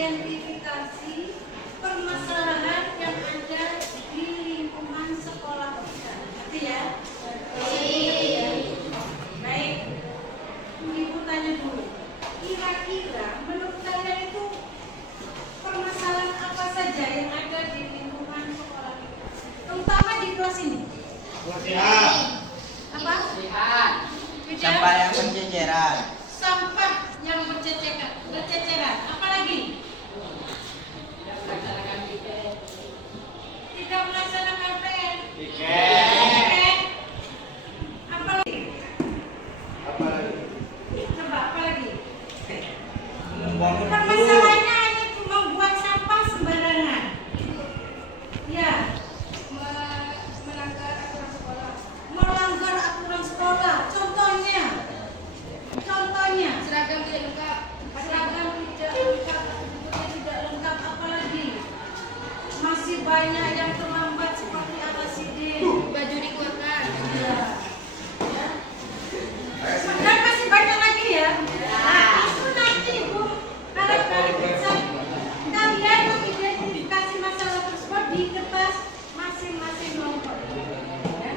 mengidentifikasi permasalahan yang ada di lingkungan sekolah kita. Ngerti ya? Baik. Ibu tanya dulu. Kira-kira menurut kalian itu permasalahan apa saja yang ada di lingkungan sekolah kita? Terutama di kelas ini. Apa? Sampah yang berceceran. Sampah yang berceceran. Apalagi? Tidak melaksanakan PR. Apalagi? Coba apalagi? Permasalahannya hanya membuat sampah sembarangan. Ya. Melanggar aturan sekolah. Contohnya Seragam tidak lengkap. atributnya tidak lengkap, apalagi masih banyak yang terlambat seperti ABCD. Baju dikeluarkan. Ya. Dan masih banyak lagi ya. Nah, itu nanti Bu, kalau kalian mengidentifikasi masalah tersebut di kertas masing-masing kelompok. Ya.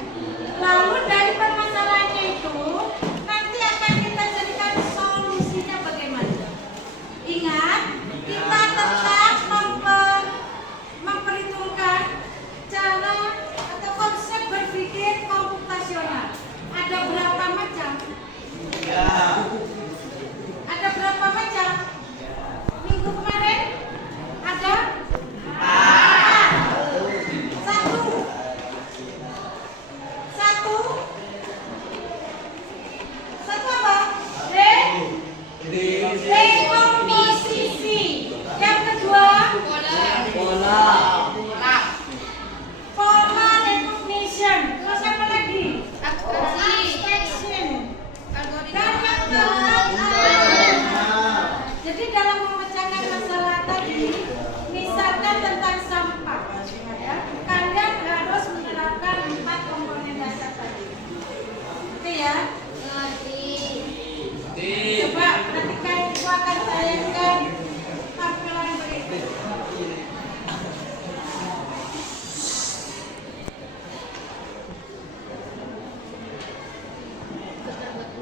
Lalu dari permasalahannya itu nanti akan kita jadikan solusinya bagaimana. Ingat, kita tetap memperhitungkan cara atau konsep berpikir komputasional. Ada berapa macam? Ada berapa macam? Minggu kemarin ada 4. Satu apa? Dekomposisi. Yang kedua, pola recognition. Terus apa lagi? Abstraction. Dan yang keempat, jadi dalam memecahkan masalah tadi, misalkan tentang sampah, ya, kalian harus menerapkan 4 komponen dasar tadi. Oke ya? Coba perhatikan, ibu akan tayangkan tampilan berikut.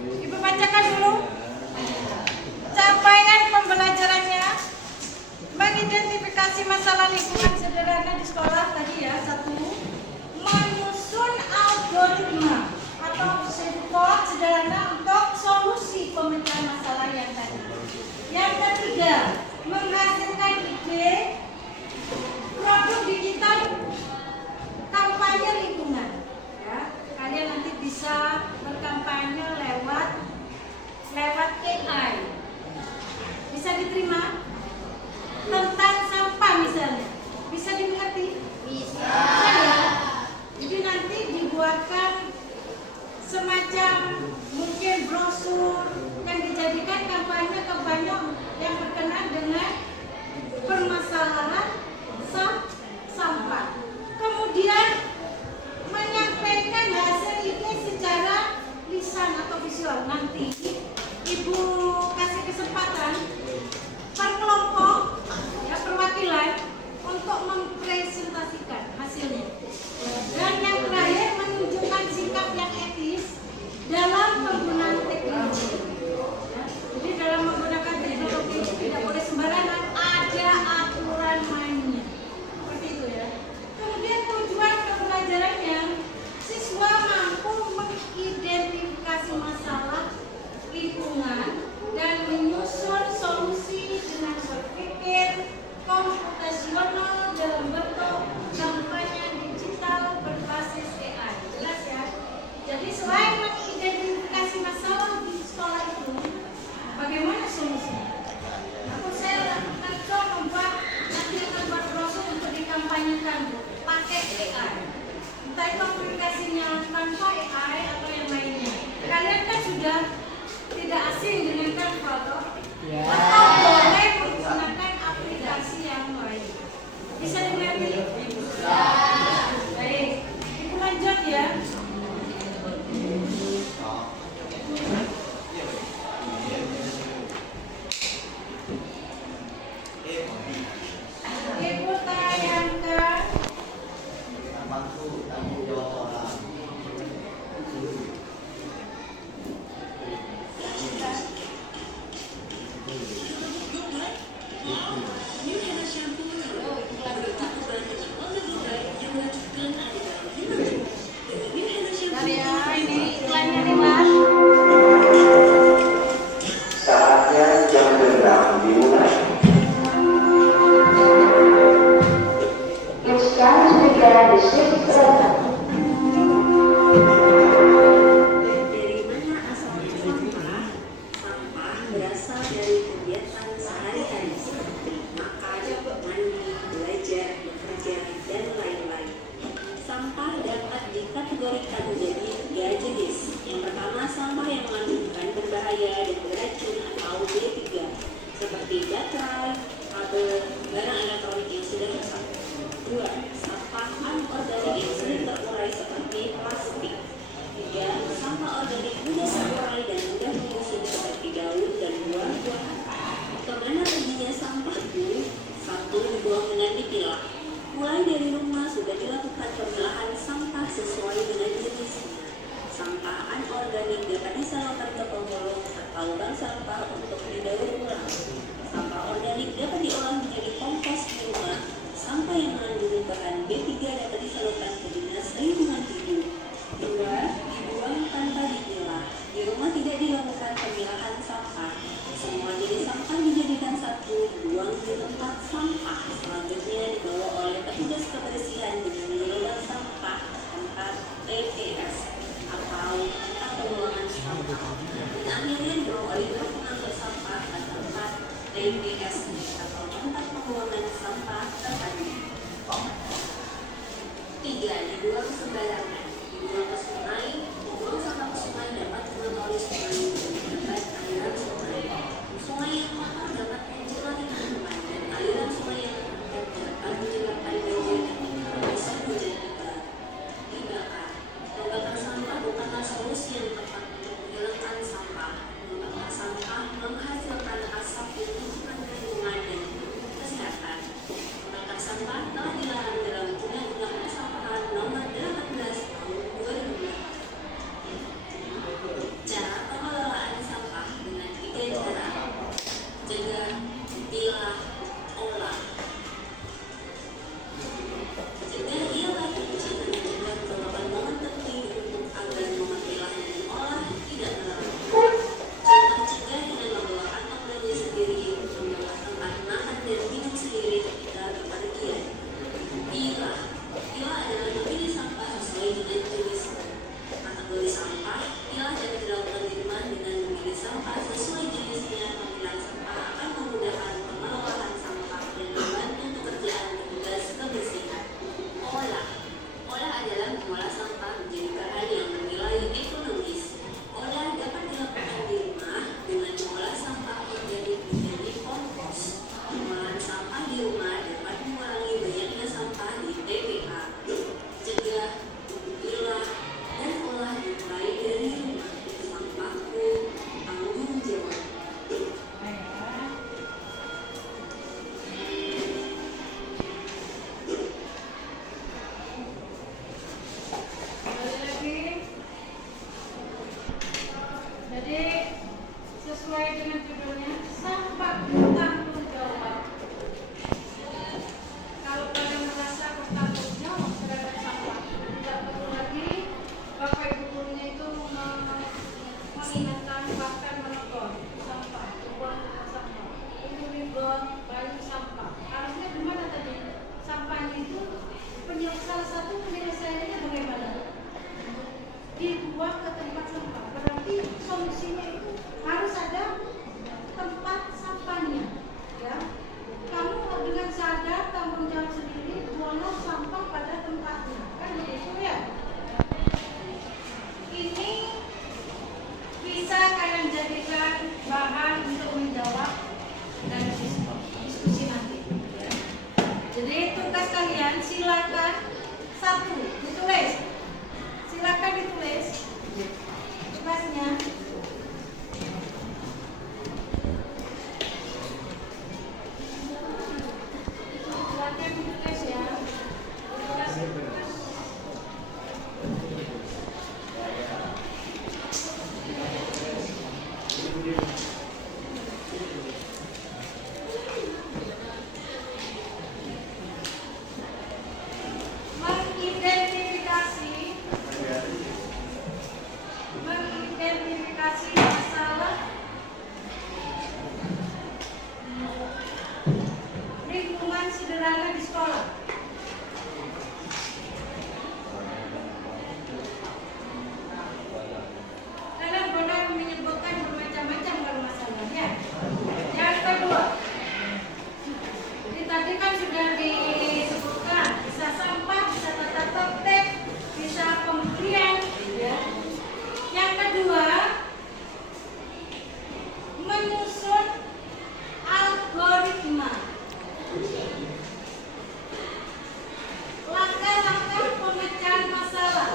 Ibu bacakan dulu. Capaian pembelajarannya mengidentifikasi masalah lingkungan sederhana di sekolah tadi ya. 1. Menyusun algoritma atau kod sederhana untuk solusi pemecahan masalah yang tadi. Yang ketiga, menghasilkan ide produk digital kampanye lingkungan. Ya, kalian nanti bisa berkampanye lewat AI. Bisa diterima? Tentang sampah misalnya. Bisa dimengerti? Bisa ya? Jadi nanti dibuatkan semacam mungkin brosur yang dijadikan kampanye yang berkenaan dengan permasalahan sampah. Kemudian menyampaikan hasil ini secara lisan atau visual. Nanti Ibu kasih kesempatan per kelompok ya, perwakilan untuk mempresentasikan hasilnya. Dan yang terakhir menunjukkan sikap yang etis dalam penggunaan teknologi. Ya, jadi dalam menggunakan teknologi itu tidak boleh sembarangan, ada aturan mainnya. Seperti itu ya. Kemudian tujuan pembelajarannya, siswa mampu mengidentifikasi masalah lingkungan dan menyusun solusi dengan berpikir komputasional dalam bentuk kampanye digital berbasis AI. Jelas ya? Jadi selain mengidentifikasi masalah di sekolah itu, bagaimana solusinya? Saya akan membuat brosur untuk dikampanyekan pakai AI. Entah itu aplikasinya tanpa AI atau yang lainnya. Kalian kan sudah tidak asing dengan Canva atau boleh menggunakan aplikasi yang lain. Bisa dimengerti? Bisa. Baik, Ibu lanjut ya. Bentar ya, ini iklannya nih Mas. Saatnya jam genggam dimulai. It's time to begin the sixth lesson. Dari mana asal sampah? Sampah berasal dari kegiatan sehari-hari seperti makan, mandi, belajar, bekerja, dan lain-lain. Sampah dapat dikategorikan menjadi 3 jenis. Yang pertama, sampah yang mengandung bahan berbahaya dan beracun atau B3, seperti baterai, kabel, barang elektronik yang sudah rusak. 2. Sampah anorganik yang sudah terurai seperti plastik. 3. Sampah organik mudah terurai dan mudah membusuk seperti daun dan buah-buahan. Kemana perginya sampah itu? 1. Dibuang dengan dipilah. Mulai dari rumah sudah dilakukan pemilahan sampah sesuai dengan jenisnya. Sampah anorganik dapat disalurkan ke pemulung atau bank sampah untuk didaur ulang. Sampah organik dapat diolah menjadi kompos di rumah. Sampah yang mengandung bahan B3 dapat disalurkan ke dinas lingkungan hidup. 2. Dibuang tanpa dipilah. Di rumah tidak dilakukan pemilahan sampah. Semua jenis sampah dijadikan satu, dibuang di tempat sampah. Selanjutnya dibawa oleh petugas kebersihan dengan mengelola sampah tempat TPS atau tempat pembuangan sampah. Dan akhirnya dibawa oleh truk pengangkut sampah ke tempat TPS atau tempat pembuangan sampah terpadu. 3. Dibuang sembarangan. Dibuang ke sungai. Membuang sampah ke sungai dapat mengotori sungai dan aliran sungai. Sungai yang kotor dapat mencemari lingkungan dan aliran sungai yang kotor dapat menyebabkan banjir ketika musim hujan lebat. Dibakar. Membakar sampah bukanlah solusi yang tepat untuk menghilangkan sampah. Membakar sampah menghasilkan asap yang merugikan lingkungan dan kesehatan. Membakar sampah telah dilarang dalam Undang-Undang Persampahan Nomor 18 Tahun 2004. Cara pengelolaan sampah dengan 3 cara. Cegah, pilah, olah. Cegah ialah kunci mencegah merupakan momen penting untuk agar momen pilah dan olah tidak terlalu. Contoh cegah dengan membawa kantong belanja sendiri, membawa tempat makan dan minum sendiri ketika bepergian. Pilah. Pilah adalah memilih sampah sesuai dengan jenisnya. Kategori sampah, pilah dapat dilakukan di rumah dengan memilih sampah sesuai jenisnya. Pemilahan sampah akan memudahkan pengelolaan sampah dan membantu pekerjaan petugas kebersihan. Olah. Olah adalah mengolah sampah menjadi bahan yang bernilai ekonomis. Olah dapat dilakukan di rumah dengan mengolah sampah organik menjadi kompos. Pengolahan sampah di rumah dapat mengurangi banyaknya sampah di TPA. Cegah, pilah, dan olah dimulai dari rumah. Sampahku tanggung jawab. Kembali lagi. Jadi sesuai dengan judulnya, sampah tanggung jawab. Kalau kalian merasa bertanggung jawab terhadap sampah, tidak perlu lagi Bapak Ibu gurunya itu mengingatkan, bahkan menegur sampah, buang sampah, itu dibuang banyak sampah. Harusnya gimana tadi? Sampahnya itu salah satu penyelesaiannya bagaimana? Dibuang ke tempat sampah. Berarti solusinya itu harus ada tempat sampahnya, ya. Kamu dengan sadar tanggung jawab sendiri, buanglah sampah pada tempatnya, kan begitu ya? Ini bisa kalian jadikan bahan untuk menjawab dan diskusi nanti, ya. Jadi tugas kalian silakan 1 ditulis, silakan ditulis tugasnya. Silakan ditulis ya. Tugas. algoritma. Langkah-langkah pemecahan masalah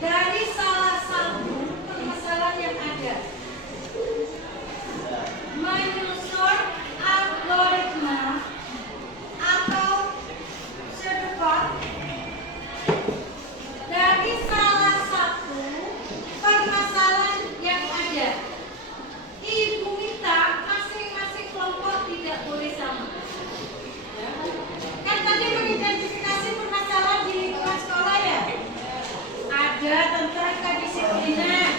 dari salah satu permasalahan yang ada. Menyusun algoritma atau sedepat dari salah satu permasalahan yang ada. Ibu minta masing-masing kelompok tidak boleh sama. Kan tadi mengidentifikasi permasalahan di lingkungan sekolah ya. Ada tentang kedisiplinan,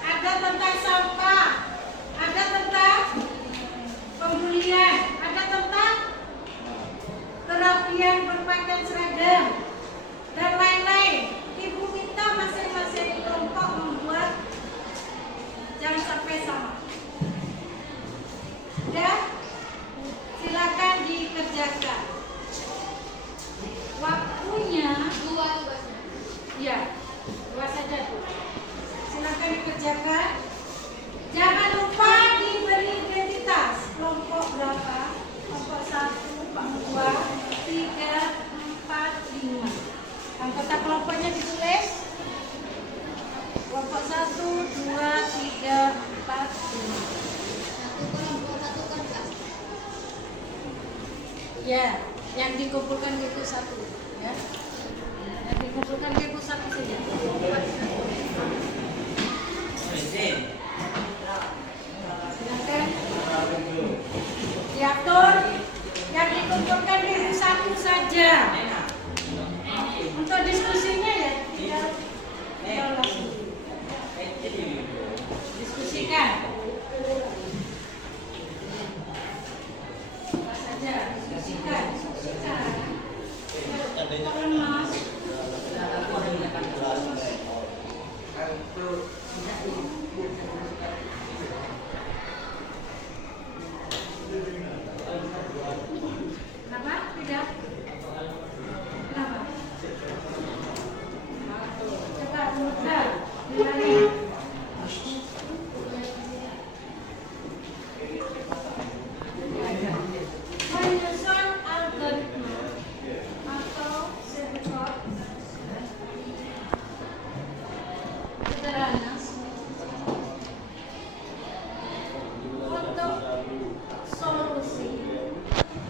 ada tentang sampah, ada tentang pembulian, ada tentang kerapian berpakaian seragam, dan lain-lain. Ibu minta masing-masing kelompok membuat, jangan sampai sama. Ya, silakan dikerjakan. Waktunya 2 tugasnya. ya, 2 saja tuh. Silakan dikerjakan. Jangan lupa diberi identitas. Kelompok berapa? Kelompok 1, 2, 3, 4, 5. Anggota kelompoknya ditulis. Kelompok 1, 2, 3, 4, 5. Satu kelompok, satu kertas. Ya, yang dikumpulkan itu 1 ya. Yang dikumpulkan itu 1 saja. Silakan diatur. Yang dikumpulkan itu 1 saja. Untuk diskusinya ya, tinggal langsung diskusikan. Apa saja, diskusikan. Mas. Kenapa? Tidak? Kenapa? Coba mudah. Gimana? Menyusun algoritma atau sedekat sederhana untuk solusi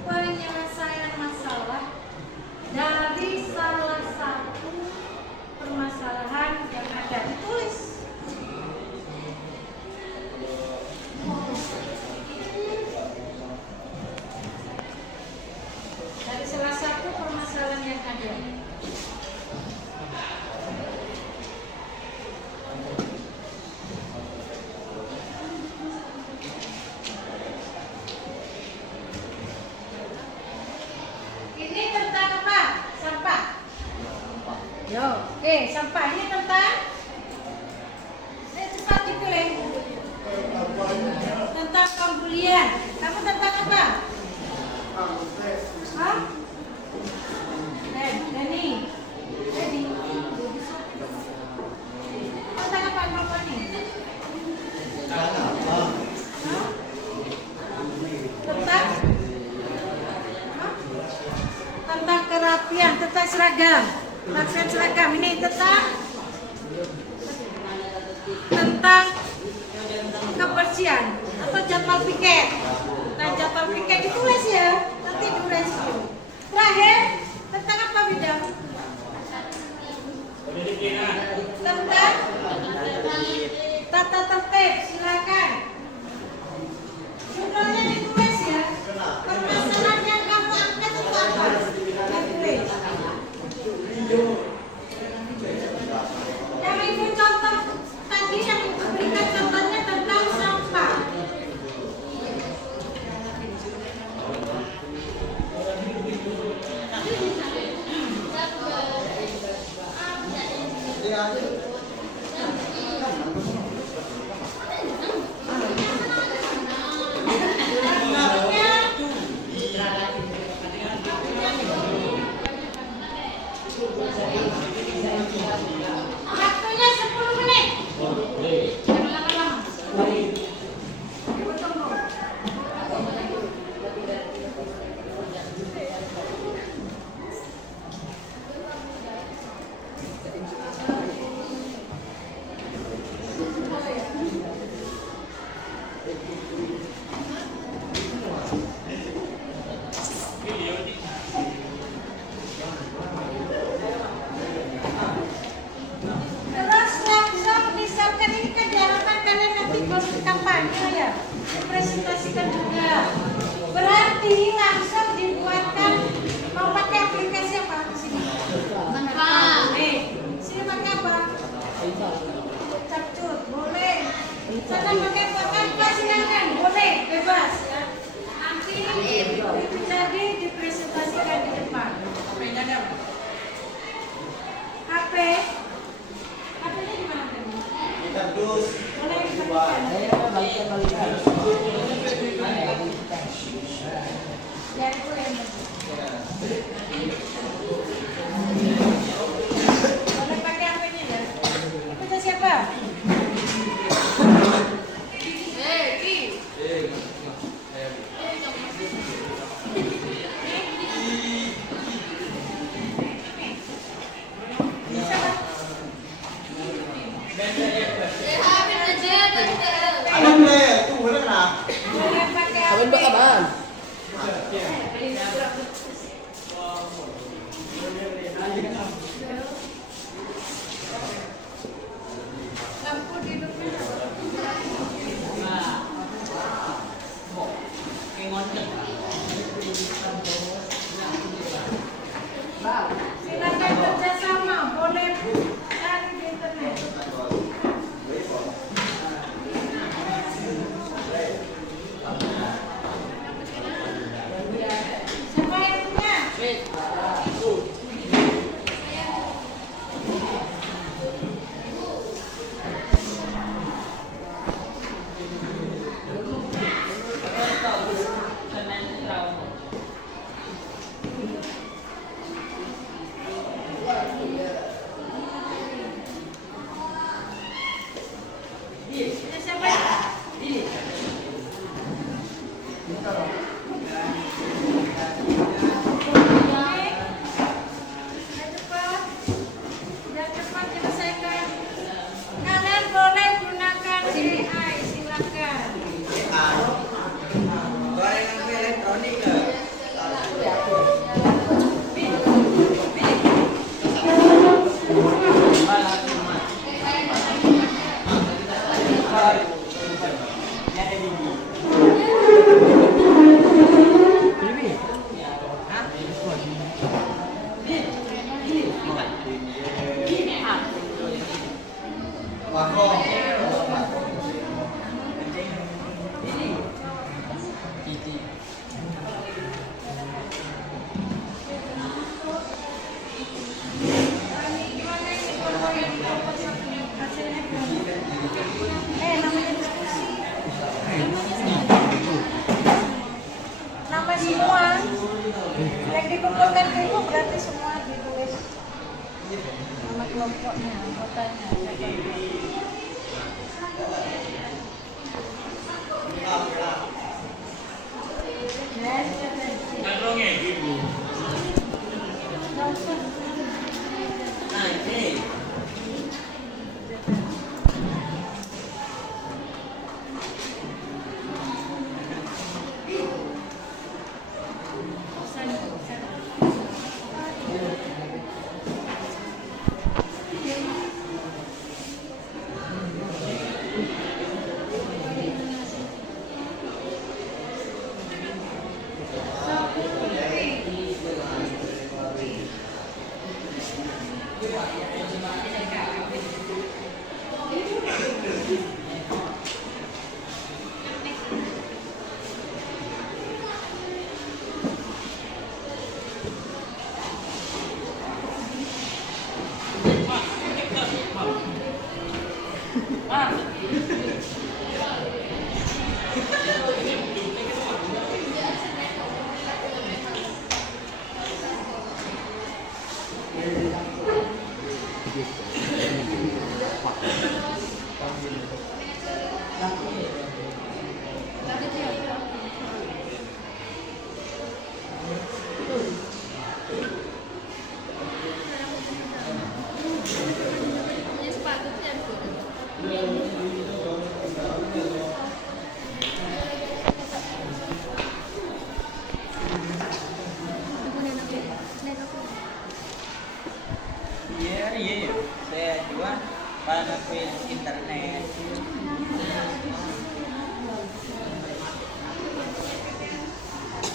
penyelesaian masalah dari salah satu permasalahan yang ada. Ditulis. Dari salah satu permasalahan yang ada. Ini tentang apa? Sampah. Yo, oke, sampah ini tentang cepat dipilih. Tentang pembulian. Kamu tentang apa? Hah? Dani. Tentang apa kelompok ini? Hah? Tentang? Hah? Tentang kerapian, tentang seragam. Kerapian seragam ini tentang kebersihan atau jadwal piket. Nah, jadwal piket ditulis ya, nanti durasi. Terakhir, tentang apa bidang? Tentang tata tertib, silakan. Judulnya ditulis ya. Permasalahan yang kamu angkat itu apa? Ditulis. Yang ibu contoh tadi, yang ibu berikan contohnya tentang sampah. nanti langsung dibuatkan. Mau pakai aplikasi apa? Sini. Sini pakai apa? Capcut, boleh. Sana pakai apa? Silakan, boleh, bebas ya. Nanti jadi dipresentasikan di depan. HP-nya ada. HP. HP-nya di mana? Boleh dipakai. Ya, boleh. Boleh pakai HP-nya ya. Itu siapa? Boleh pakai HP. Lampu di depan. Silakan kerjasama, boleh cari di internet. Siapa yang punya? Siapa? Yang cepat selesaikan. Kalian boleh gunakan AI, silakan. Gorengan elektronik ke? Gimana ini foto yang hasilnya? Namanya diskusi. Nama semua yang dikumpulkan itu berarti semua ditulis nama kelompoknya, anggotanya.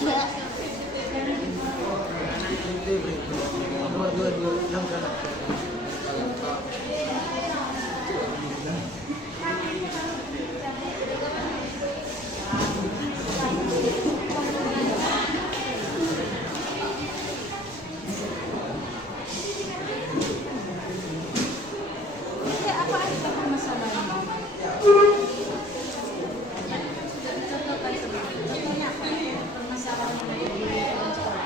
Ya, apa aja permasalahannya? Contohnya apa? Permasalahan yang ada di lingkungan sekolah.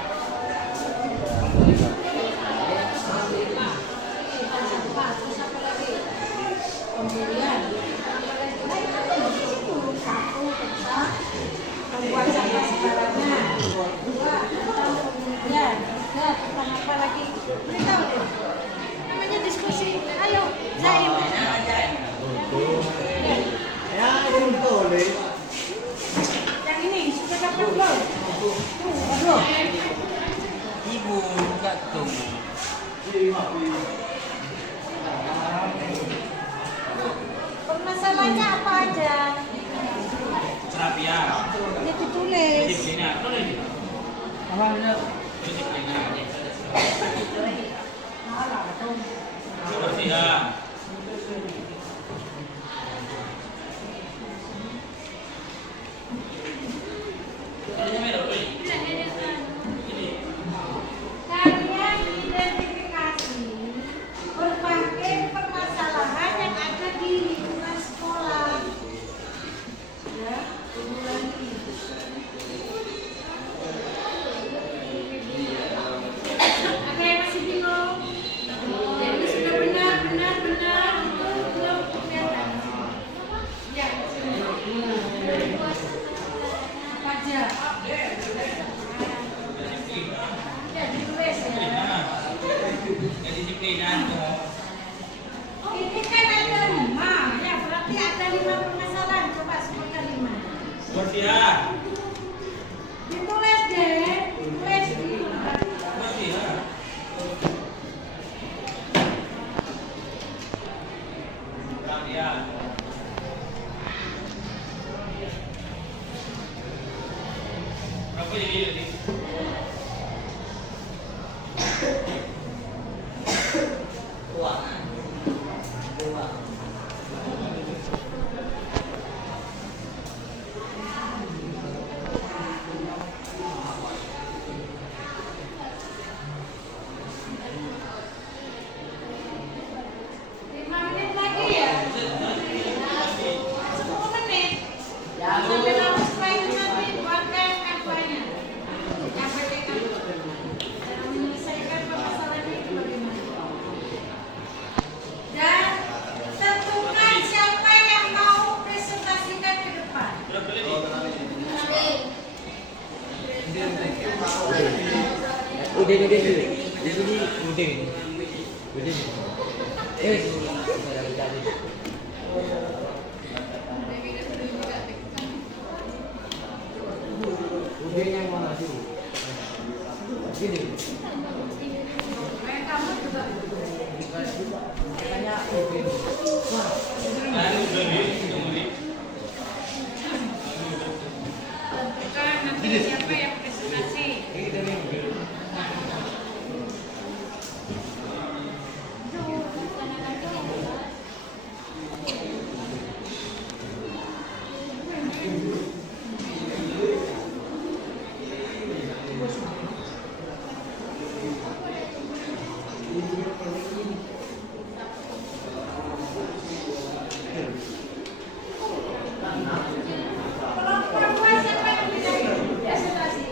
Sampah, terus apa lagi? Pembelian. Satu, tentang membuang sampah sembarangan. Dua, tentang pembelian. Tiga, tentang apa lagi? Beritahu deh. Namanya diskusi. Ayo, Zaim. Ya, contoh deh. Yang ini sudah dapat belum? Belum. Ibu buka tuh. Permasalahannya apa aja? Terapian. Ya ditulis. Disipliner. Apa benar? Disipliner. Alah, dong. Kebersihan. Kalian identifikasi berbagai permasalahan yang ada di lingkungan sekolah. Ya, ulangi. Ada yang masih bingung? Jadi sudah benar, belum kelihatan. Ya, apa aja? Ya, ditulis ya. Kedisiplinan tuh. Ini kan ada 5, ya berarti ada 5 permasalahan. Coba sebutkan 5. Kebersihan. Ditulis deh, tulis di. Kebersihan. Terapian. Berapa jadi? Siapa yang presentasi? Perempuan siapa yang presentasi?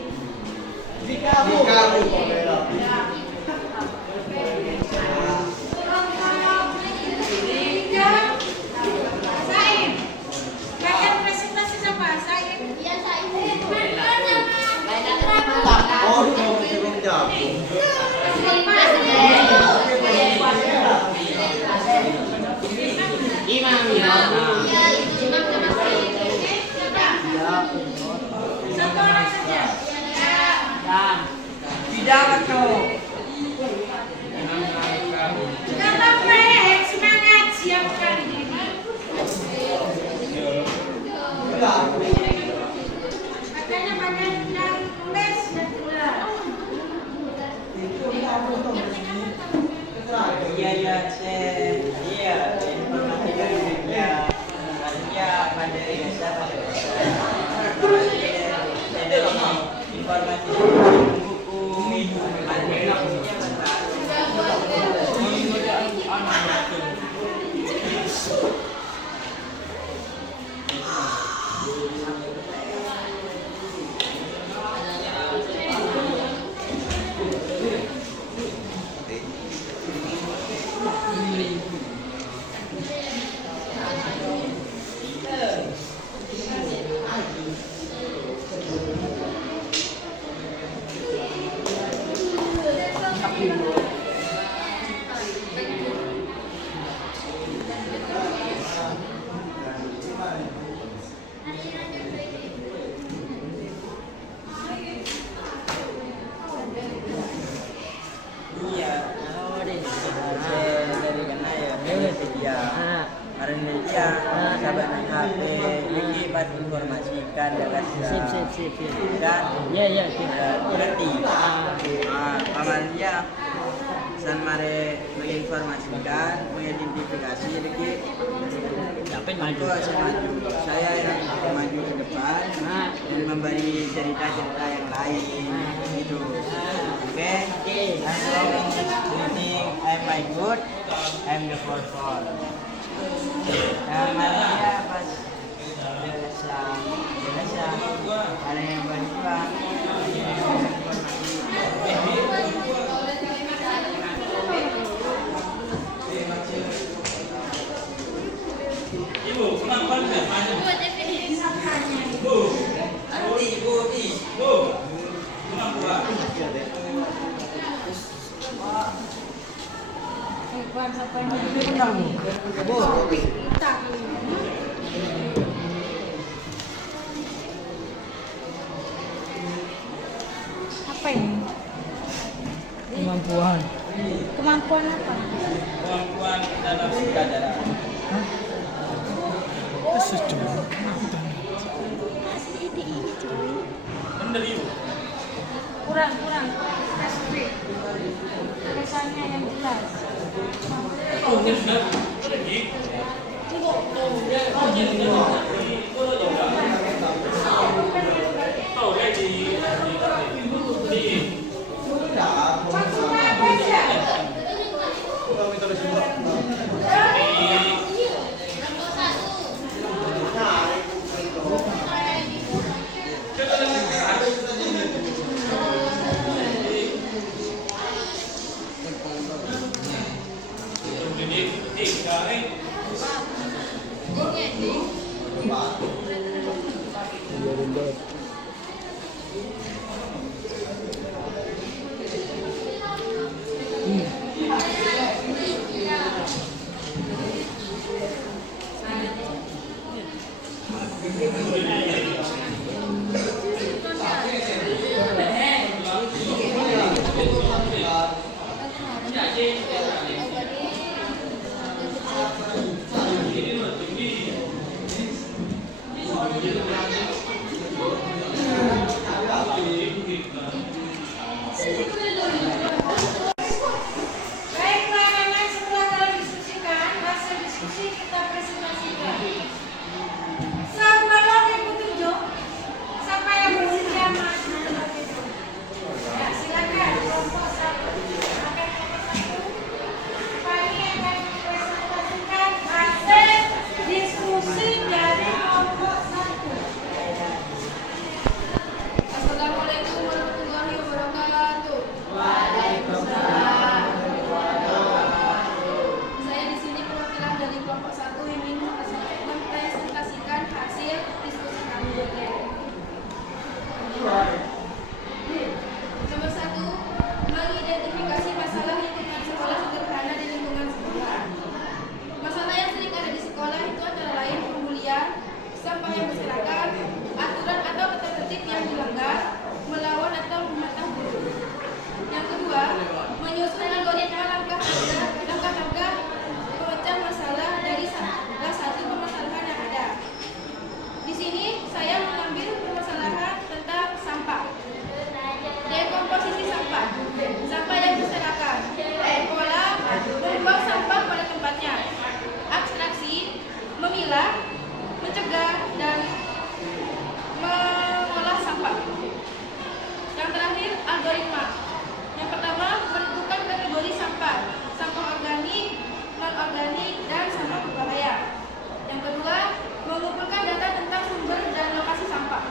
Tidak betul. Semangat, siapkan diri. Makanya banyak yang nulis Sip. Kan? Ya, sip. Berarti Amalia San Mare menginformasikan, mengidentifikasi lagi Siapa yang maju? aku saya maju. Saya yang maju ke depan Nah. dan memberi cerita-cerita yang lain gitu. Oke? You think I'm my good? I'm the fourth. Amalia pas jelas ada yang berjuang. Ibu, kenapa nggak tanya? Buat definisi sampahnya. Bu, Bu, kenapa? Bukan sampahnya. Apa ini? Kemampuan. Kemampuan apa? Kemampuan dalam sutradara. Bener ibu. Kurang. Tulisannya yang jelas. Oh, ini sudah lagi. Oh, di Baiklah, anak, setelah kalian diskusikan, hasil diskusi kita presentasikan. Siapa lagi petunjuk? Siapa yang bersedia maju? Ya, silakan kelompok satu. Silakan kelompok satu. Kami akan mempresentasikan hasil diskusi dari kelompok satu. Assalamualaikum warahmatullahi wabarakatuh. Saya di sini perwakilan dari kelompok 1 ingin mempresentasikan hasil diskusi kami. Nomor 1, mengidentifikasi masalah lingkungan sekolah sederhana di lingkungan sekolah. Masalah yang sering ada di sekolah itu antara lain pembulian, sampah yang berserakan, aturan atau tata tertib yang dilanggar, melawan atau memantah guru. Yang kedua, menyusun algoritma langkah-langkah pemecah masalah dari salah satu permasalahan yang ada. Di sini saya mengambil permasalahan tentang sampah. Dekomposisi sampah, sampah yang berserakan, pola membuang sampah pada tempatnya, abstraksi, memilah, mencegah dan mengolah sampah. Yang terakhir, algoritma. Yang pertama, menentukan kategori sampah, sampah organik, non-organik, dan sampah berbahaya. Yang kedua, mengumpulkan data tentang sumber dan lokasi sampah.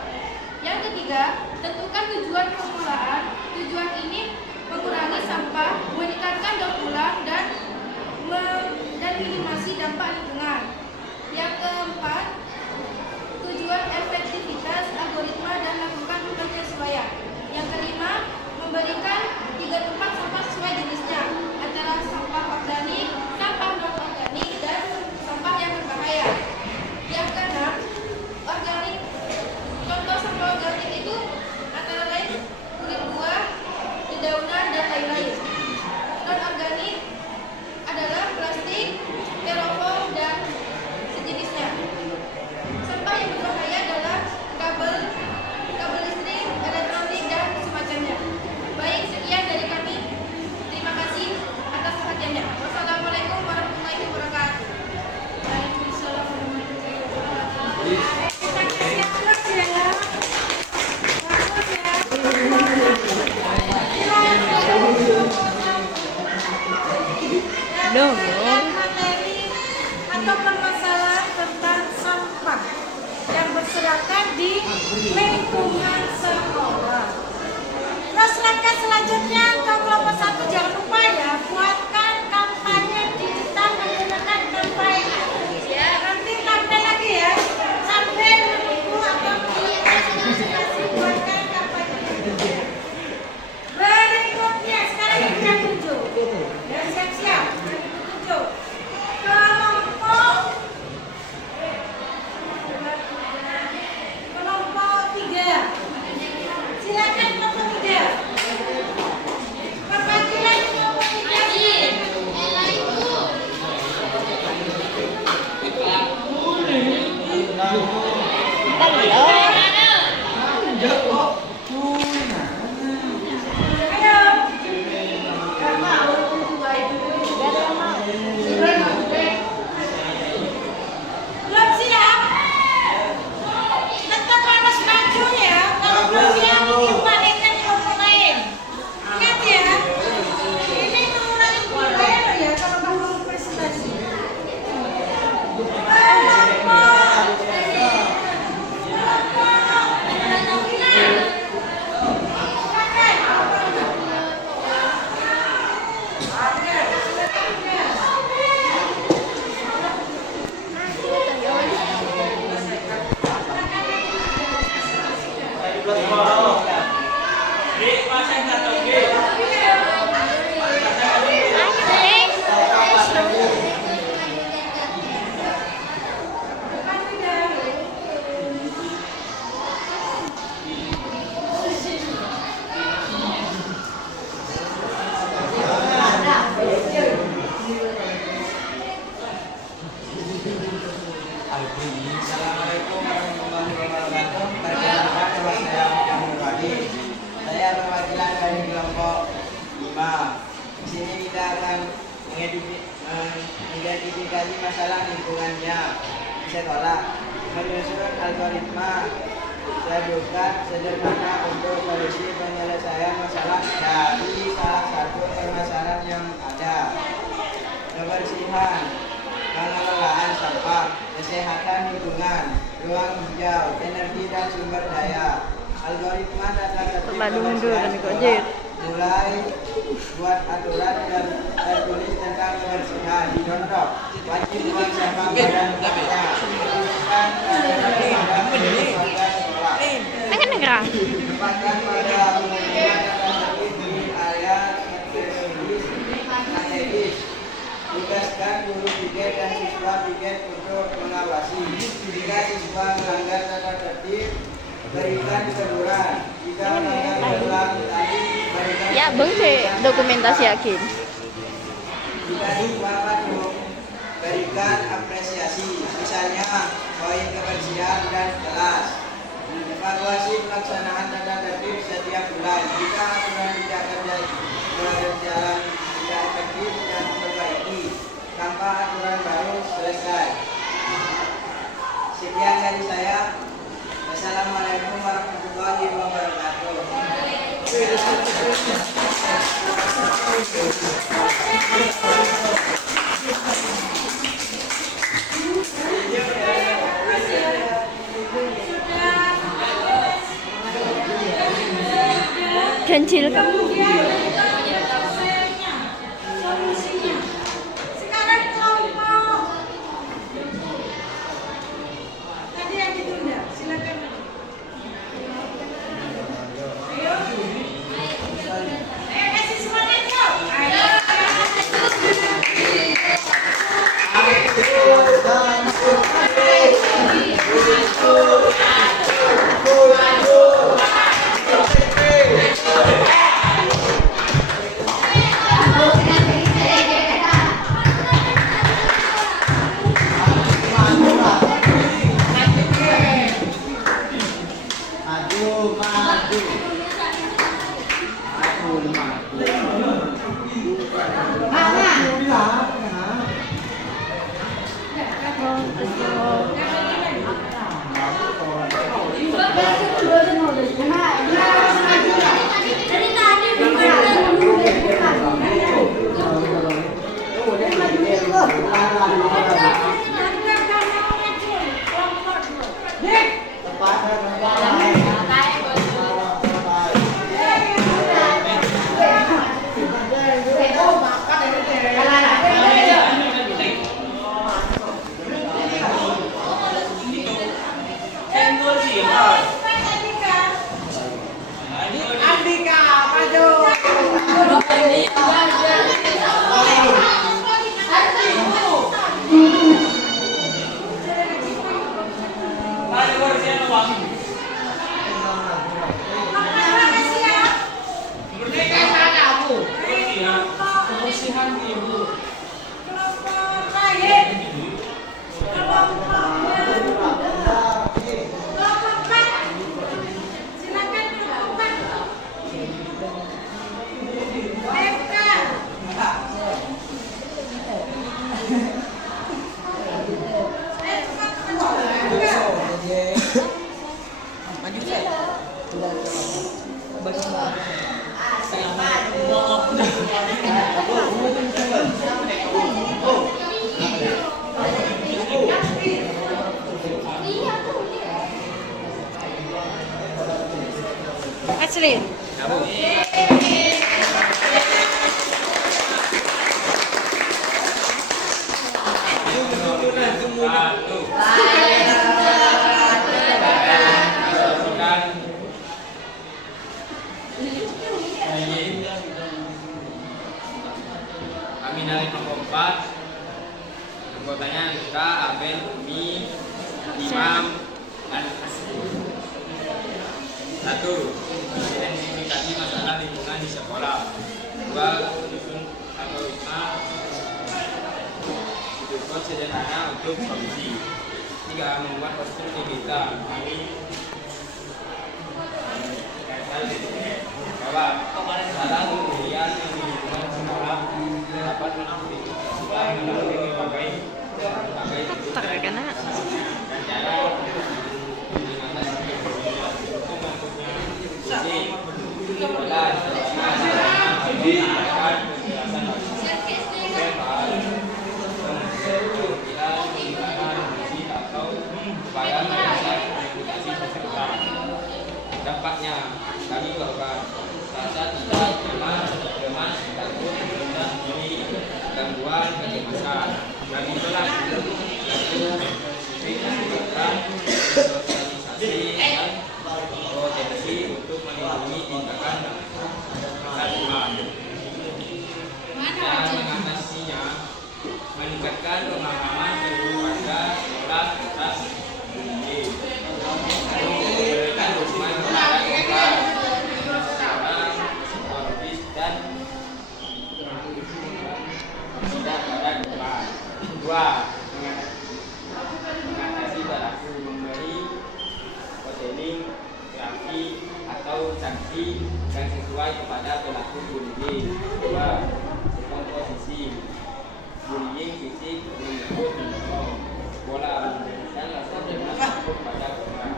Yang ketiga, tentukan tujuan pengolahan. Tujuan ini mengurangi sampah, meningkatkan daur ulang, dan minimasi dampak lingkungan. Yang keempat, tujuan efektivitas algoritma dan lakukan penyesuaian. Yang kelima, memberikan 3 tempat sampah sesuai jenisnya, antara sampah organik, sampah non-organik, dan sampah yang berbahaya. Yang keenam, organik. Contoh sampah organik itu antara lain kulit buah, dedaunan, dan lain-lain. Non-organik adalah plastik, styrofoam, dan sejenisnya. Sampah yang berbahaya adalah kabel, Dek, masa yang tahu dek? Assalamualaikum warahmatullahi wabarakatuh. Perkenalkan nama saya Muhammad Wahid. Saya perwakilan dari kelompok 5. Di sini kita akan mengidentifikasi masalah lingkungannya di sekolah. Menyusun algoritma sedukan sederhana untuk solusi penyelesaian masalah dari salah satu permasalahan yang ada. Kebersihan, pengelolaan sampah, kesehatan lingkungan, ruang hijau, energi dan sumber daya. Algoritma data tertib kebersihan sekolah. Mulai buat aturan dan tertulis tentang kebersihan. Contoh, wajib buang sampah pada tempatnya. Tempatkan pada sekolah. Tempatkan pada pemukiman data tertib di area strategis. Tugaskan guru piket dan siswa piket untuk mengawasi. Jika siswa melanggar tata tertib, berikan teguran. Jika melanggar berulang kali, berikan Ya, bang sih dokumentasi yakin. Jika siswa patuh, berikan apresiasi. Misalnya, poin kebersihan dan kelas. Evaluasi pelaksanaan tata tertib setiap bulan. Jika aturan tidak berjalan tidak efektif dan diperbaiki tanpa aturan baru selesai. Sekian dari saya. Wassalamualaikum warahmatullahi wabarakatuh. Kencil kan? Solusinya. Sekarang kelompok. Tadi yang ditunda, silakan. Ayo. Ayo kasih semangat kau. Ayo. Asrin. dari kelompok 4 anggotanya Luka, Abel, Umi, Imam, dan Asri. 1. Identifikasi masalah lingkungan di sekolah. 2. Menyusun algoritma kode sederhana untuk solusi. 3. Membuat kostum digital. Bahwa masalah kemudian yang di lingkungan sekolah dapat menaplikasikan melalui berbagai Terkena. cara mengatasi dampaknya kami bahwa rasa tidak nyaman, cemas, takut, rendah diri, gangguan, kecemasan. Kami telah melakukan sosialisasi dan potensi untuk melindungi tindakan kesalahan dan mengatasinya, meningkatkan pemahaman seluruh warga sekolah atas bullying, memberikan dukungan kepada korban secara psikologis dan tidak pada korban. 2. Mengatasi perilaku memberi konseling terapi atau sanksi yang sesuai kepada pelaku bullying. 2. Komposisi bullying fisik menyebut menolong bola dan rasa cemas takut pada korban.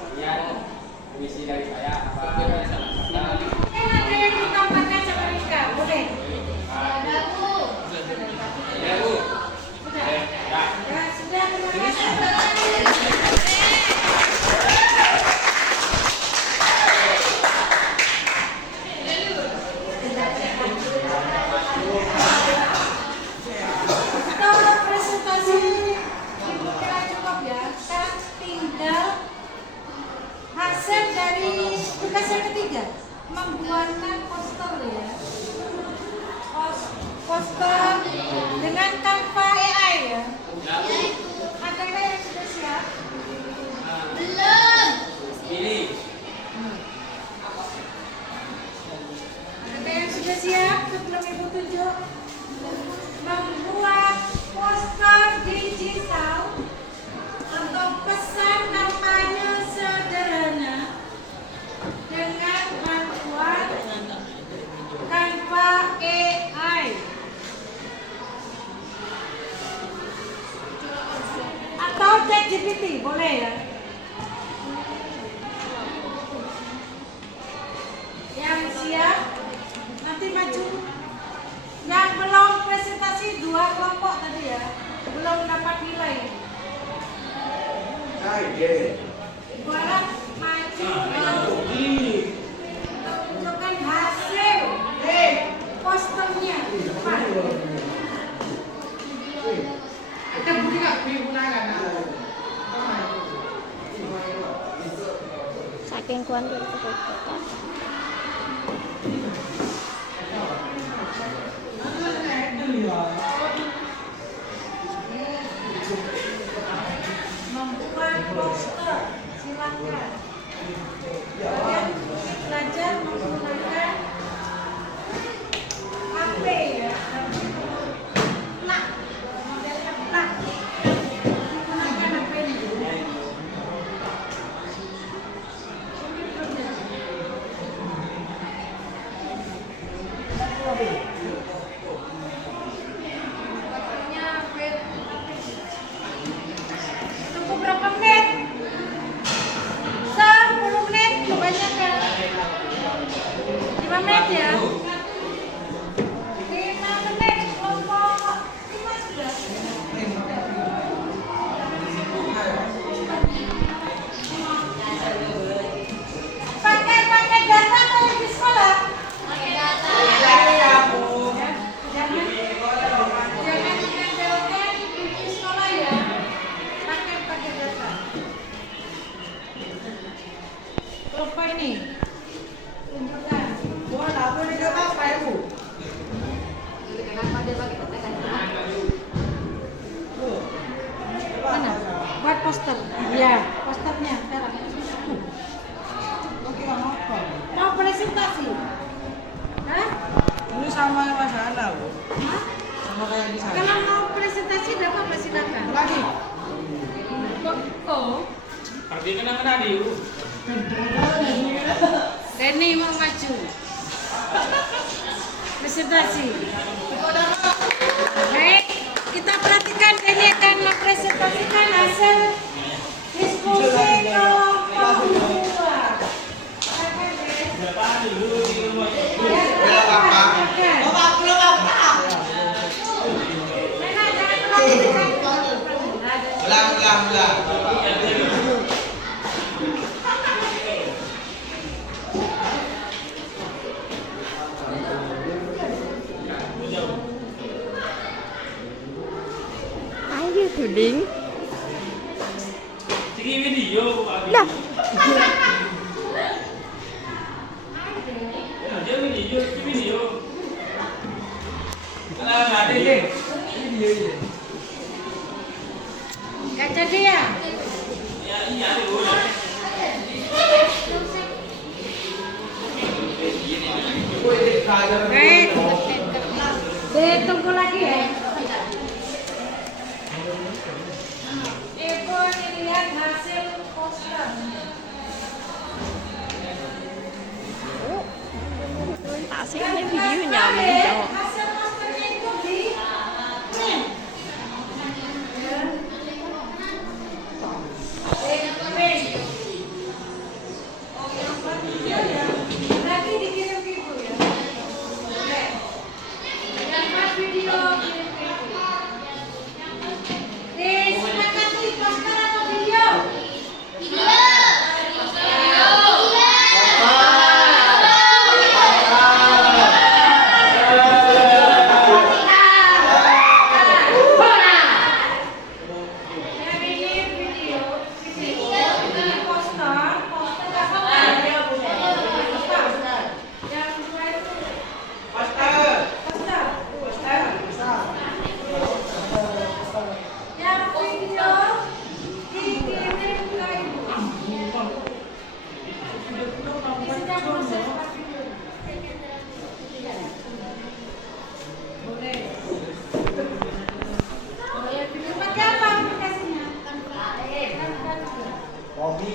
Sekian puisi dari saya. Apa ada salah kata? Ada yang ditambahkan sama Rika, boleh? Ya, Bu. Sudah. Ya. Ya, sudah, terima kasih. Kalau presentasi Ibu kira cukup ya, sekarang tinggal hasil dari tugas yang ketiga, membuatkan poster ya. Poster dengan tanpa AI ya. Adakah yang sudah siap? Pilih. Ada yang sudah siap sebelum Ibu tunjuk? Membuat poster digital atau pesan kampanye sederhana dengan bantuan tanpa AI atau ChatGPT, boleh ya? Yang siap nanti maju. Yang belum presentasi 2 kelompok tadi ya, belum dapat nilai. Barat maju menunjukkan hasil posternya. Ada budi nggak digunakan? Saking kuantum kota. Membuat poster, silakan. Kalian belajar menggunakan HP ya, plak, modelnya plak. Menggunakan HP ini. Tunggu berapa menit? 10 menit, kebanyakan. 5 menit ya. 5 menit, kelompok 5 sudah. Pakai data kalau di sekolah. Jangan mengandalkan di sekolah ya. Pakai data. Lupa ini. Tunjukkan. Nya, sekarang. Mau presentasi? Hah? Ini sama yang masalah, Bu. Hah? Sama kayak di sana. Kalau mau presentasi, tidak apa-apa silakan. Lagi. Oh, Tapi kena di. Reni mau maju. Presentasi. Baik, kita perhatikan Reni akan mempresentasikan hasil diskusi kelompok 2. Ayo tuding. Sige video. Lah. Dia video. Nah, ada. Nggak jadi ya? Ya iya boleh. Baik. Tunggu lagi ya. Ibu lihat hasil poster. Asik ini videonya video. Hasil posternya itu di print. Lagi dikirim ke ibu ya. Yang buat video kirim ke ibu. Disepakati poster atau video? Yang ini video, ini poster nggak apa-apa. Yang dua itu poster. Yang video dikirim ke ibu. Ini sedang proses video. Boleh. Pakai apa aplikasinya? Kopi.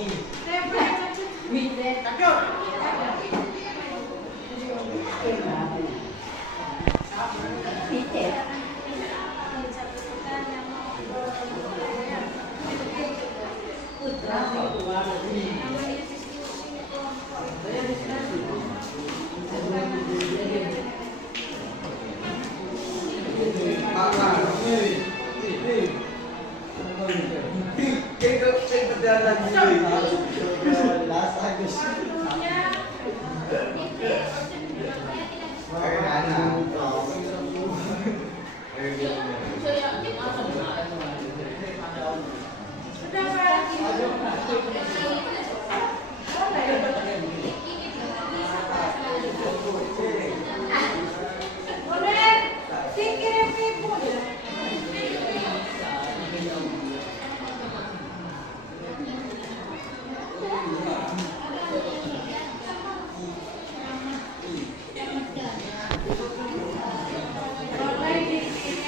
Sudah Pak. Boleh dikirim ke ibu ya. Boleh dikirim ke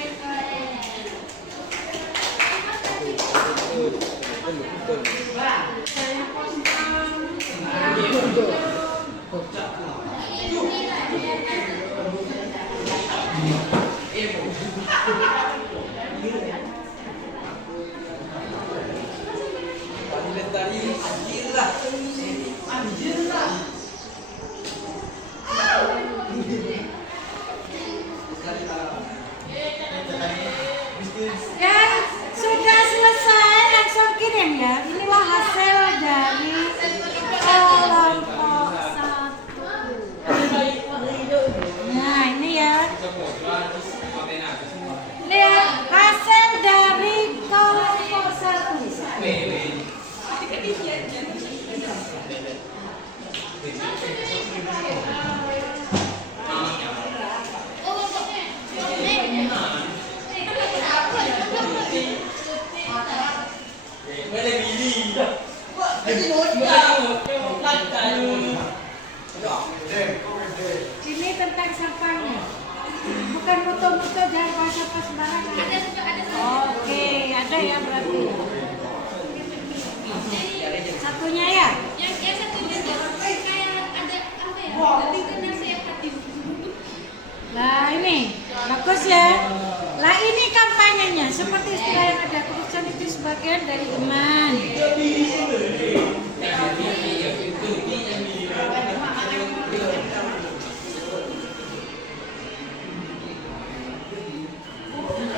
saya yang sudah selesai langsung kirim ya. Inilah hasil dari kelompok 1. Nah ini ya. Lihat hasil dari kelompok 1. Ini tentang sampahnya. Bukan foto-foto, jangan bahasa sembarangan. Oke, ada ya berarti. Satunya ya? Yang satu juga kayak ada apa ya? Titiknya saya hati. Lah ini, bagus ya. Lah ini kampanyenya, seperti istilah yang ada, keputusan itu sebagian dari iman.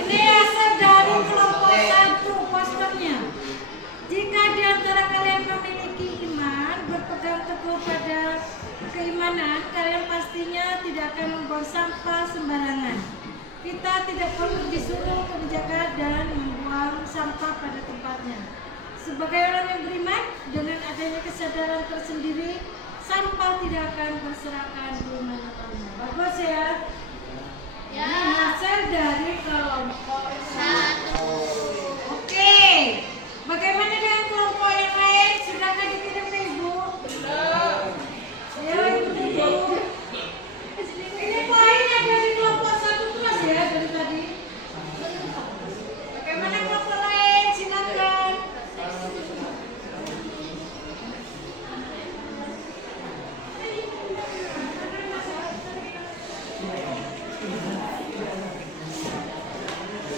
Ini asal dari kelompok 1 posternya. Jika di antara kalian memiliki iman, berpegang teguh pada keimanan, kalian pastinya tidak akan membuang sampah sembarangan. Kita tidak perlu disuruh untuk menjaga dan membuang sampah pada tempatnya. Sebagai orang yang beriman, dengan adanya kesadaran tersendiri, sampah tidak akan berserakan di mana-mana. Bagus ya? Ya. Ini hasil dari kelompok 1. Oke. Bagaimana dengan kelompok yang lain? Sudahkah dikirim ke Ibu? Belum. Ya, Ibu tunggu. Ini poinnya dari kelompok 1 kelas ya dari tadi. Bagaimana kelompok lain? Silakan.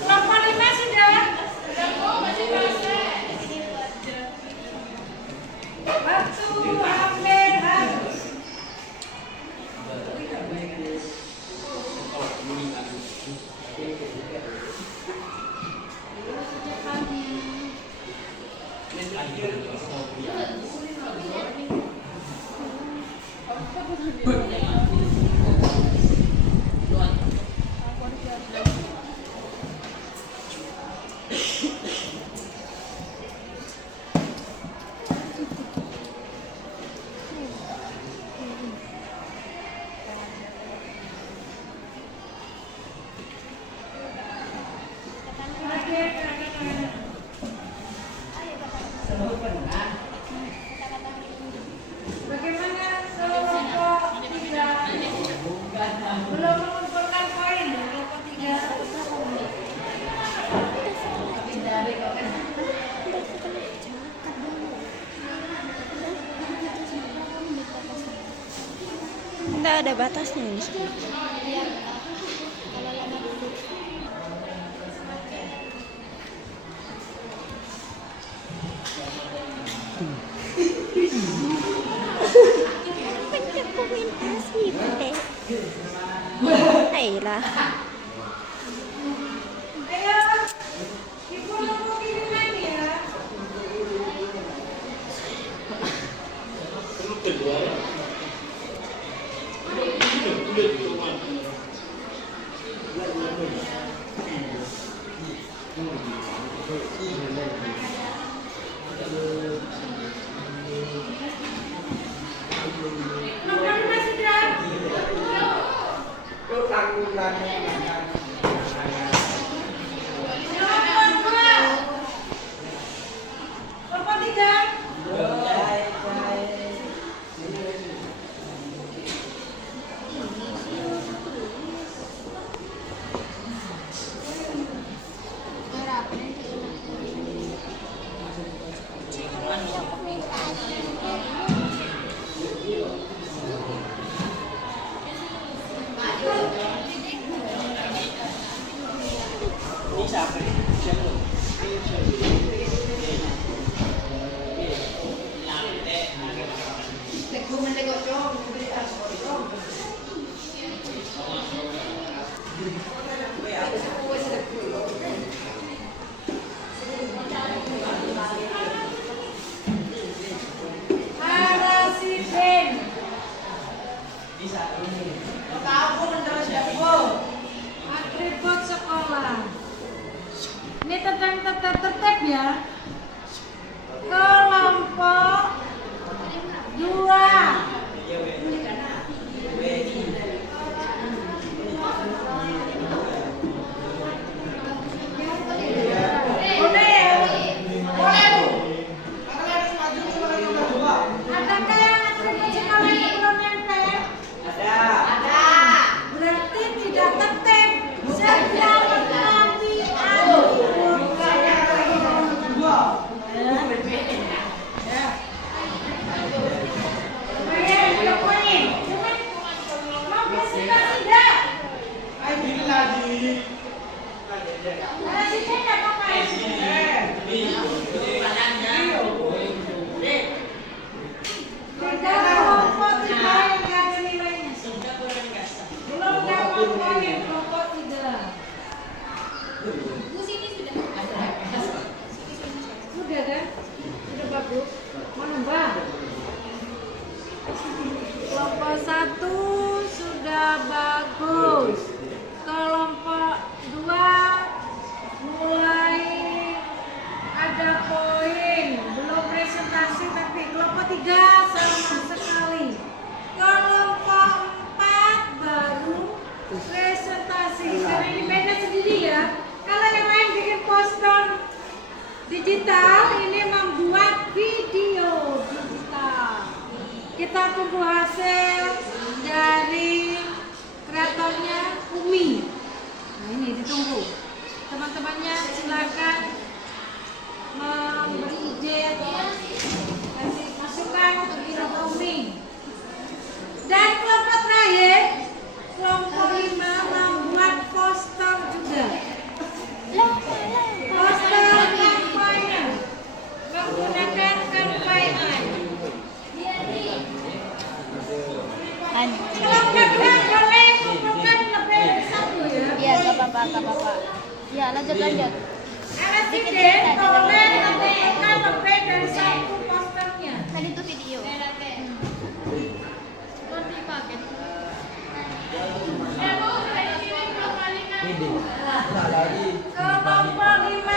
Kelompok 5 sudah? Waktu hampir habis. Bagaimana kelompok 3? Belum mengumpulkan poin ya kelompok 3. Tidak ada batasnya ini. Dokumentasi teh. Ayolah. Ayo, Ibu nunggu kiriman ya. Nomor 5 sudah. Kelompok 3. Harasiden. Atribut sekolah. Ini tentang tertib ya. Kelompok 2. Boleh ya? Boleh Bu. Menambah. Kelompok 1 sudah bagus. Kelompok 2 mulai ada poin, belum presentasi tapi kelompok 3 sama sekali. Kelompok 4 baru presentasi. Karena ini beda sendiri ya. Kalau yang lain bikin poster digital, ini membuat video digital. Kita tunggu hasil dari kreatornya Umi. Nah ini ditunggu. Teman-temannya silakan memberi ide atau kasih masukan untuk video Umi. Dan kelompok terakhir, kelompok 5 membuat poster juga. Poster kampanye menggunakan kampanye. Kelompok 2 boleh kumpulkan lebih dari 1 ya. Iya, gak apa-apa. Ya, lanjut. Alat ide boleh mengumpulkan lebih dari 1 posternya. Tadi tuh video. Kelompok 5.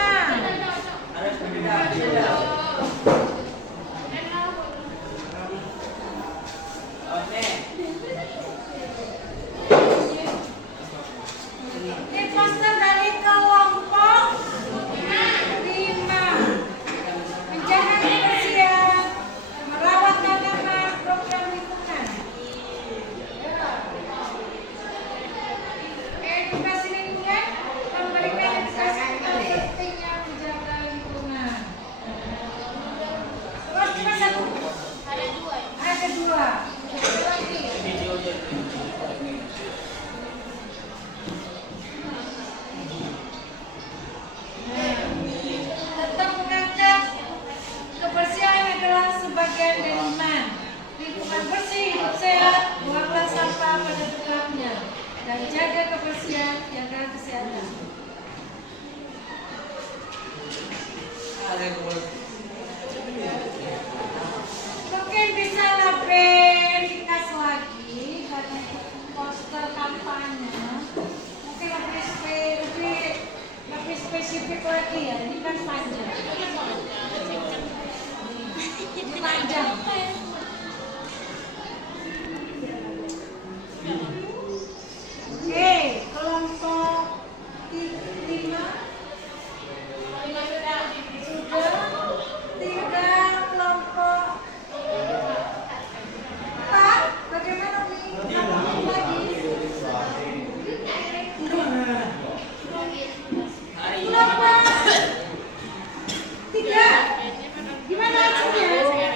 Ini poster dari kelompok 5. Menjaga kebersihan, merawat tanaman, program lingkungan. Edukasi lingkungan, memberikan edukasi tentang pentingnya menjaga lingkungan. Terus cuma 1. Ada 2. Tetap mengangkat kebersihan adalah sebagian dari iman. Lingkungan bersih, hidup sehat, buanglah sampah pada tempatnya, dan jaga kebersihan, jaga kesehatan. Mungkin bisa lebih ringkas lagi karena poster kampanye. Mungkin lebih spesifik lagi ya. Ini kan panjang. Ini panjang. Oke, kelompok 5 sudah. Tinggal kelompok 4. Bagaimana nih? Lagi. Kelompok 3. Gimana hasilnya?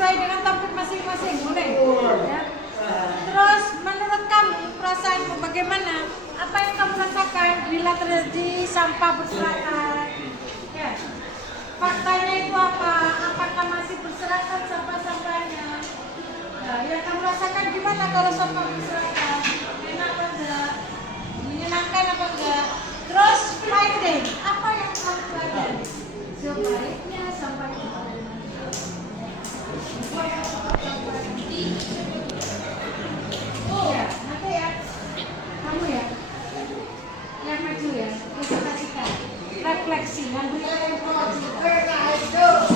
sesuai dengan topik masing-masing, boleh? Ya. Terus menurut kamu perasaanmu bagaimana? Apa yang kamu rasakan bila terjadi sampah berserakan? Ya. Faktanya kalau sampah masyarakat? Enak apa enggak? Menyenangkan apa enggak? Terus finding, apa yang kamu pelajari? Sebaiknya sampah itu ya, nanti ya. Kamu ya. Yang maju ya. Kita kasihkan. Refleksi, memberi informasi. Terus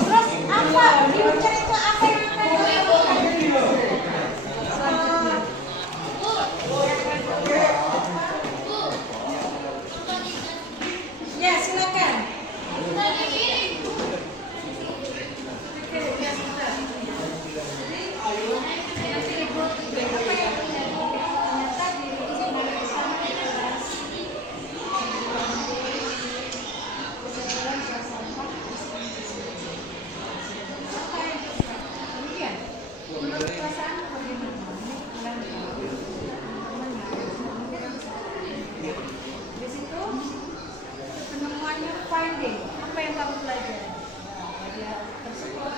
apa? Future itu apa yang akan dilakukan? Ya, silakan. Di situ penemuannya finding, apa yang kamu pelajari? Dia tersebut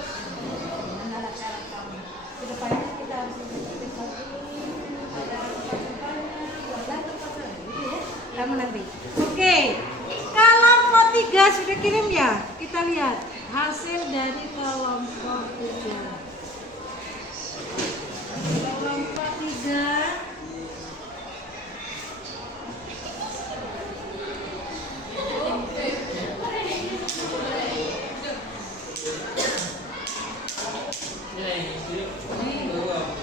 mana cara kamu. Kedepannya kita harus lebih lagi ada tempat-tempatnya, buatlah tempat lagi ya. Kamu nanti. Oke. Kelompok 3 sudah kirim ya? Kita lihat hasil dari kelompok 3. Kelompok 3.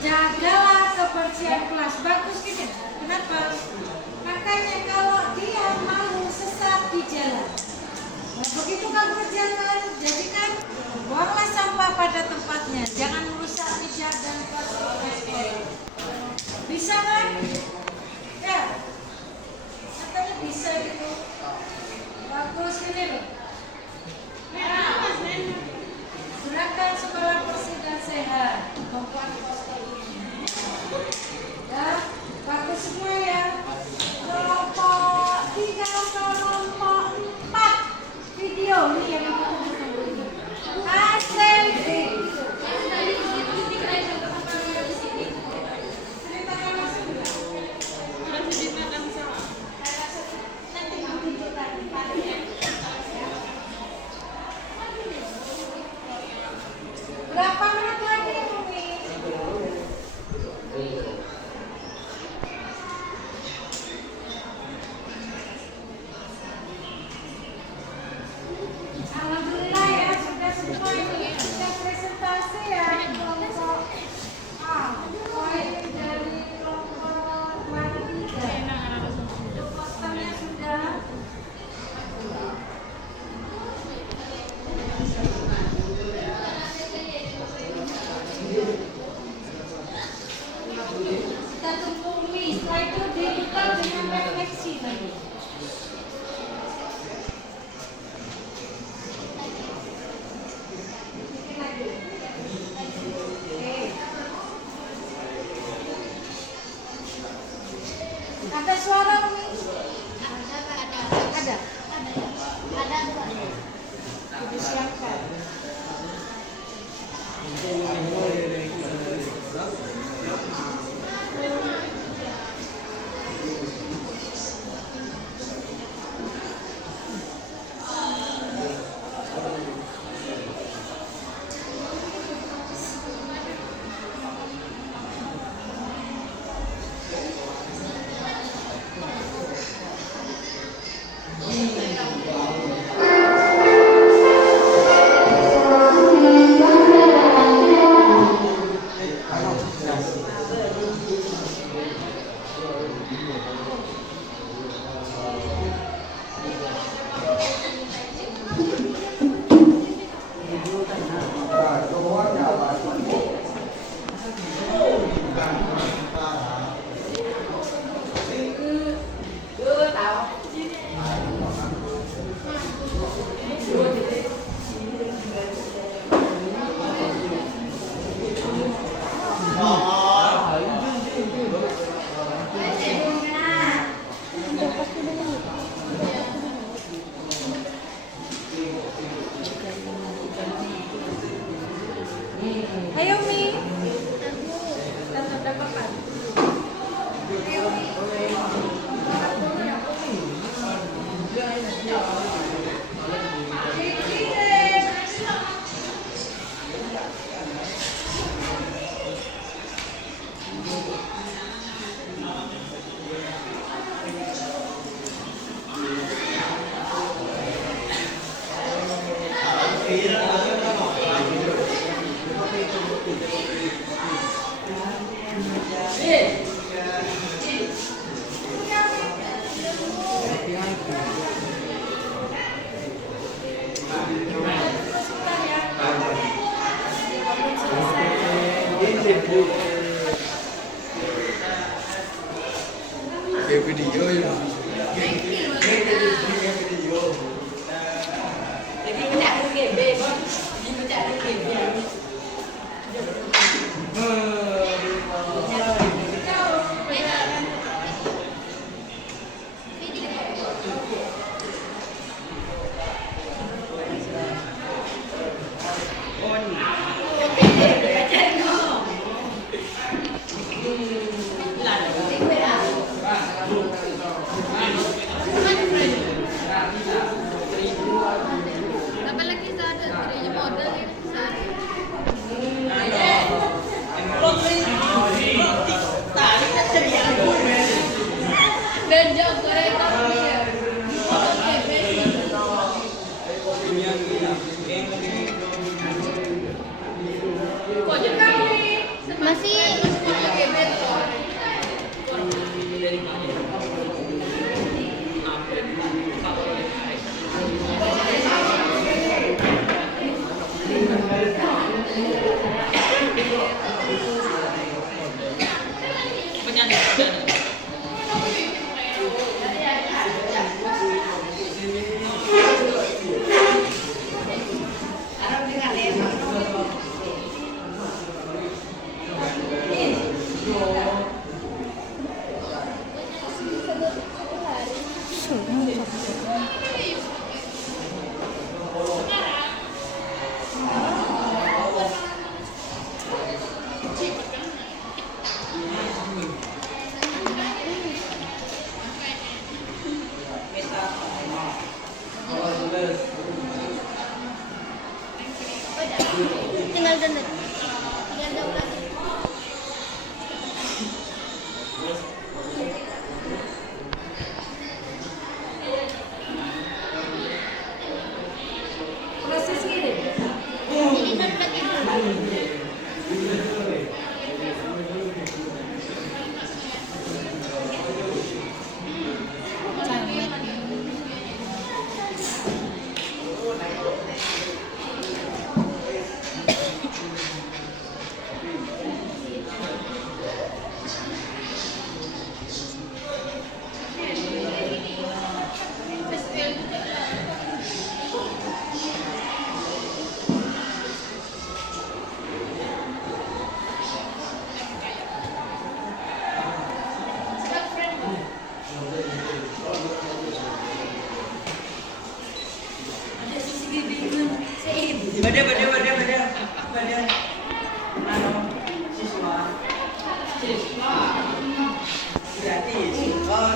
Jagalah kebersihan kelas. Bagus gitu. Kenapa? Makanya kalau dia mau sesat di jalan, nah, begitu kamu berjalan, jadikan buanglah sampah pada tempatnya. Jangan merusak meja dan plastik. Bisa kan? Ya. Katanya bisa gitu. Bagus ini loh. Gerakan sekolah bersih dan sehat. Membuat poster ini. Ya, bagus semua ya. Kelompok 3, kelompok 4. Video ini yang kita tunggu. Hasil video. Ceritakan langsung ya. Nanti tunjukkan pada ya. Berapa menit lagi, Bumi? Alhamdulillah ya, sudah semua ini sudah presentasi ya. Kelompok A, poin dari kelompok 23. Posternya sudah. Kita tunggu Umi, setelah itu dibuka dengan refleksi lagi. Bikin lagi. Oke. Ada suara Umi? Ada. Disiapkan. Ayo Mi. Dapat apa? video ya. Dapat lagi ada dari model ini. Dan jauh kereta dia. Masih tinggal download. Tinggal download. Proses gini. Ini download itu. Badan. Ano? Siswa. Gratis. Oh,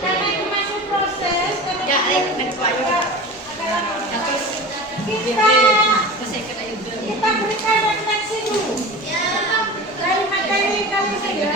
Karena itu masuk proses, Ya, kita berikan redaksi dulu. Dari materi kami saja.